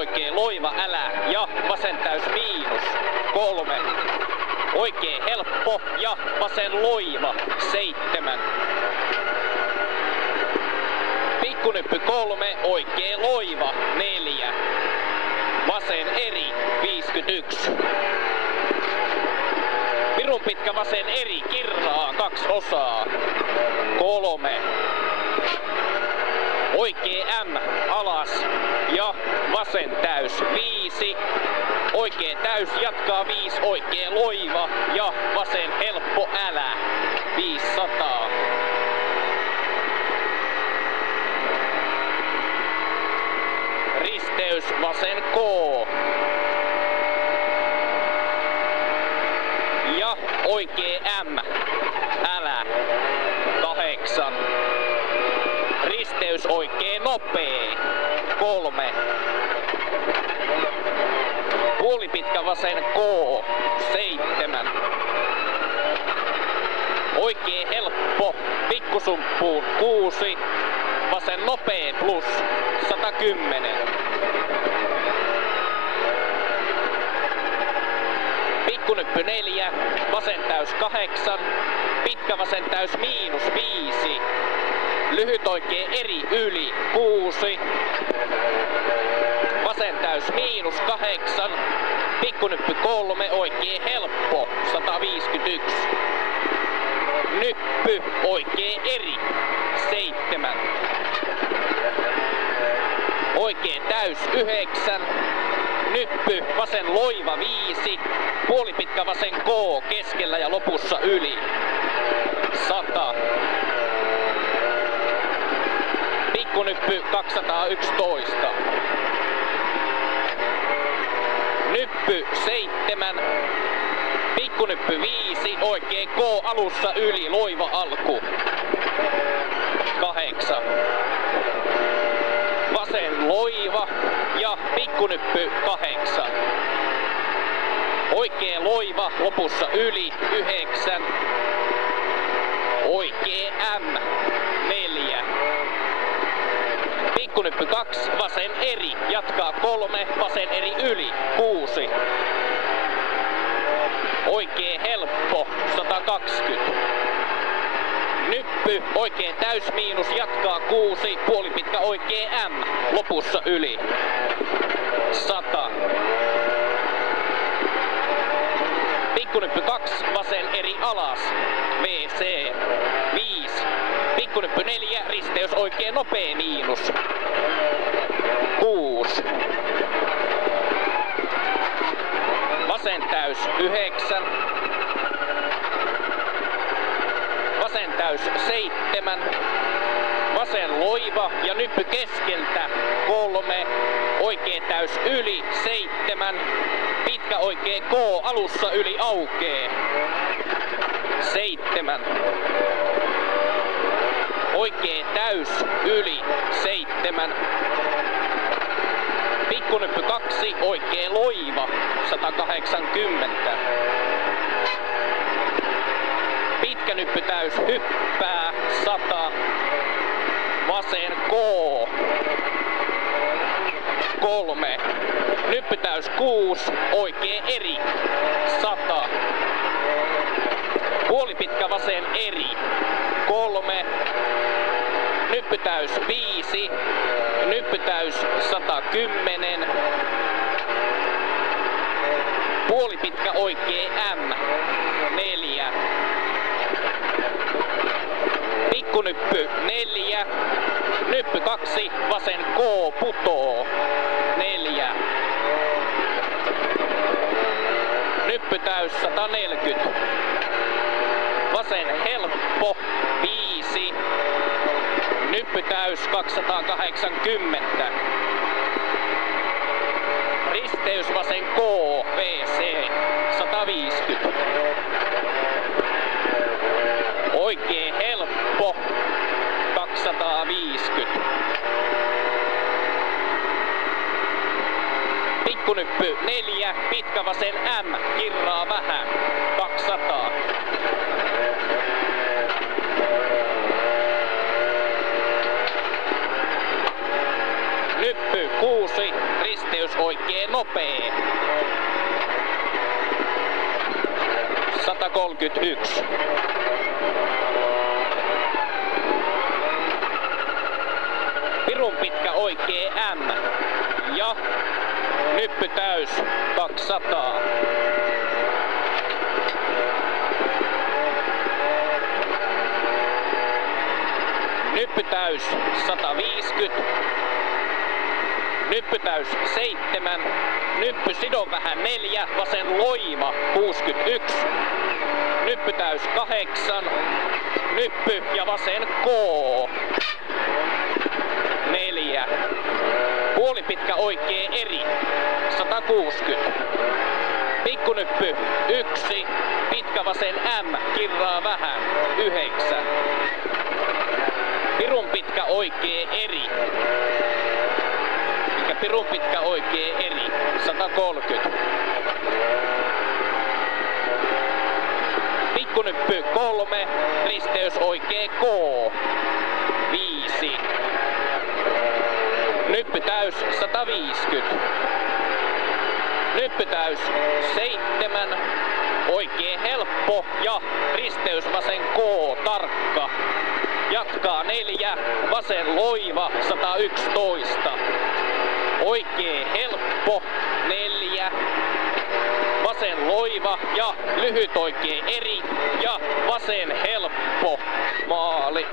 oikee loiva älä ja vasen täys miinus 3. Oikee helppo ja vasen loiva 7. Pikkunyppy 3, oikee loiva 4. Vasen eri 51. Pirun pitkä vasen eri kirraa 2 osaa 3. Oikee M alas ja vasen täys 5. Oikee täys jatkaa 5. Oikee loiva ja vasen helppo älä 500. Risteys vasen K. Ja oikee M älä 8. Risteys oikee nopee 3. Puolipitkä vasen K 7. Oikee helppo pikkusumppuun 6. Vasen nopee plus 110. Pikkunyppy 4, vasen täys 8. Pitkä vasen täys miinus 5. Lyhyt oikee eri yli 6. Vasen täys miinus 8. Pikkunyppy 3, oikee helppo 151. Nyppy oikee eri 7. Oikee täys 9. Nyppy vasen loiva 5. Puolipitkä vasen K keskellä ja lopussa yli 100. Pikkunyppy 211. Nyppy 7. Pikkunyppy 5. Oikee K alussa yli loiva alku 8. Vasen loiva ja pikkunyppy 8. Oikee loiva lopussa yli 9. Oikee M 4. Pikkunyppy 2, vasen eri jatkaa 3, vasen eri yli 6. Oikee helppo 120. Nyppy oikee täys miinus jatkaa 6, puolipitkä oikee M lopussa yli 100. Pikkunyppy 2, vasen eri alas VC 5. Pikkunyppy 4, risteys oikee nopee miinus 6. Vasen täys 9. Vasen täys 7. Vasen loiva ja nyppy keskeltä 3. Oikee täys yli 7. Pitkä oikee K alussa yli aukee 7. Oikee täys yli 7. Pikkunyppy 2, oikee loiva 180. Pitkä nyppy täys hyppää 100. Vasen K 3. Nyppy täys 6, oikee eri 100. Puolipitkä vasen eri 3. Nyppy täys 5. Nyppy täys 110. Puolipitkä oikee M 4. Pikkunyppy 4. Nyppy 2, vasen K putoo 4. Nyppy täys 140. Vasen helppo 5. Nyppy täys 280. Risteys vasen K VC 150. Oikee helppo 250. Pikkunyppy 4, pitkä vasen M kirraa vähän 200. Nyppy 6, risteys oikee nopee. 131. Pirun pitkä oikee M. Ja nyppy täys 200. Nyppy täys 150. Nyppy täys 7. Nyppy sidon vähän 4. Vasen loima 61. Nyppy täys 8. Nyppy ja vasen K. 4. Puoli pitkä oikee eri 160. Pikkunyppy 1. Pitkä vasen M kirraa vähän 9. Pirun pitkä oikee eri. Pirun pitkä oikee eri 130. Pikkunyppy 3. Risteys oikee K 5. Nyppy täys 150. Nyppy täys 7. Oikee helppo ja risteys vasen K tarkka. Jatkaa 4. Vasen loiva 111. Oikee helppo 4. Vasen loiva ja lyhyt oikee eri ja vasen helppo maali.